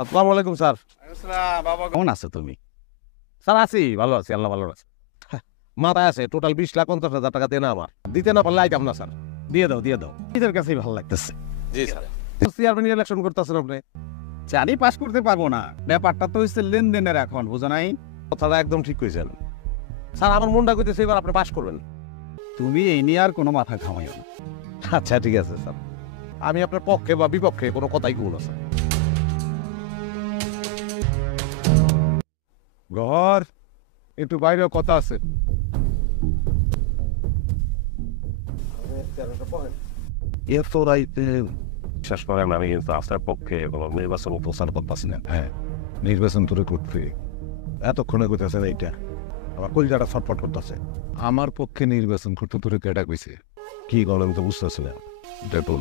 আসসালামু আলাইকুম স্যার। বাবা কেমন আছো তুমি? স্যার আছি, ভালো আছি, আল্লাহ ভালো আছে। মাথায় আছে টোটাল 20,50,000 টাকা দেনা আমার। দিতে না পারলে আইতাম না স্যার। দিয়ে দাও, দিয়ে দাও। নিজের কাছেই ভালো লাগতেছে। জি স্যার। চেয়ারম্যান ইলেকশন করতেছেন আপনি। জানি পাস করতে পারবো না, ব্যাপারটা তো হচ্ছে লেনদেনের এখন, বুঝো নাই? কথাটা একদম ঠিক কইছেন। স্যার আমার মনটা কইতেছে এবার আপনি পাস করবেন। তুমি এই নিয়ে আর কোনো মাথা ঘামাইও না। আচ্ছা ঠিক আছে স্যার। আমি আপনার পক্ষে বা বিপক্ষে কোনো কথাই কইব না স্যার। ঘর একটু বাইরেও কথা আছে। এত রাইতে বিশ্বাস করেন আমি কিন্তু আপনার পক্ষে কোনো নির্বাচন প্রচার করতেছি না। হ্যাঁ, নির্বাচন তোরে করতে এতক্ষণে করতেছে এইটা আমার কলজাটা ছটফট করতেছে। আমার পক্ষে নির্বাচন করতে তোরে কেটা কইছে? কি করেন তো বুঝতেছি না। দেখুন